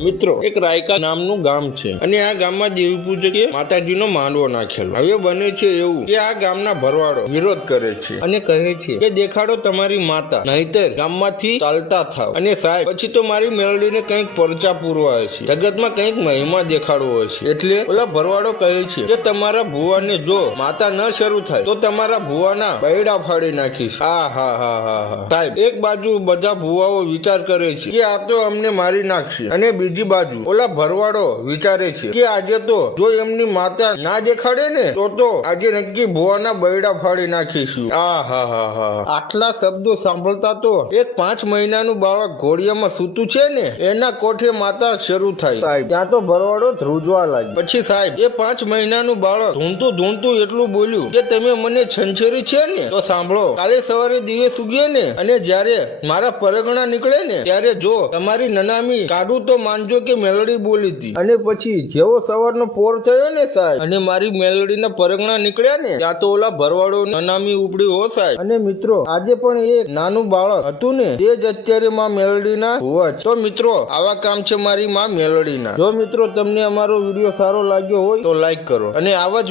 મિત્રો એક રાયકા નામનું ગામ છે અને આ ગામમાં દેવી પૂજકે માતાજીનો માંડવો નાખેલો. હવે બને છે એવું કે આ ગામના ભરવાડો વિરોધ કરે છે અને કહે છે કે દેખાડો તમારી માતા, નહીતર ગામમાંથી ચાલતા થાવ. અને સાહેબ પછી તો મારી મેલડીને કંઈક પરચા પૂરવા હશે, જગતમાં કંઈક મહિમા દેખાડવો હશે. એટલે ઓલા ભરવાડો કહે છે કે તમારા ભુવાને જો માતા ન શરૂ થાય તો તમારા ભુવાના બૈડા ફાડી નાખીશ. હા સાહેબ, એક બાજુ બધા ભુવાઓ વિચાર કરે છે કે આ તો અમને મારી નાખશે, અને બીજી બાજુ ઓલા ભરવાડો વિચારે છે કે આજે તો જો એમની માતા ના દેખાડે ને તો આજે નક્કી ભુવાના બૈડા ફાડી નાખીશું. આટલા શબ્દો સાંભળતા તો એક 5 મહિનાનું બાળક ઘોડિયામાં સૂતું છે ને એના કોઠે માતા શરૂ થાય. ત્યાં તો ભરવાડો ધ્રુજવા લાગ્યો. પછી સાહેબ એ 5 મહિનાનું બાળક ધૂણતું એટલું બોલ્યું કે તમે મને છંછેરી છે ને તો સાંભળો, કાલે સવારે દિવસ ઉગે ને અને જ્યારે મારા પરગણા નીકળે ને ત્યારે જો તમારી નનામી કાઢું તો માનજો કે મેલડી બોલી હતી. અને પછી જેવો સવારનો પોર થયો ને સાહેબ અને મારી મેલડીના પરગણા નીકળ્યા ને ત્યાં તો ઓલા ભરવાડો નનામી ઉપડી હો સાહેબ. અને મિત્રો આજે પણ એક નાનું બાળક હતું ને તે જ અત્યારે માં મેલડીના ભુવા છે. તો મિત્રો આવા કામ છે મારી માં મેલડીના. જો મિત્રો તમને અમારો વિડીયો સારો લાગ્યો હોય તો લાઈક કરો અને આવા જ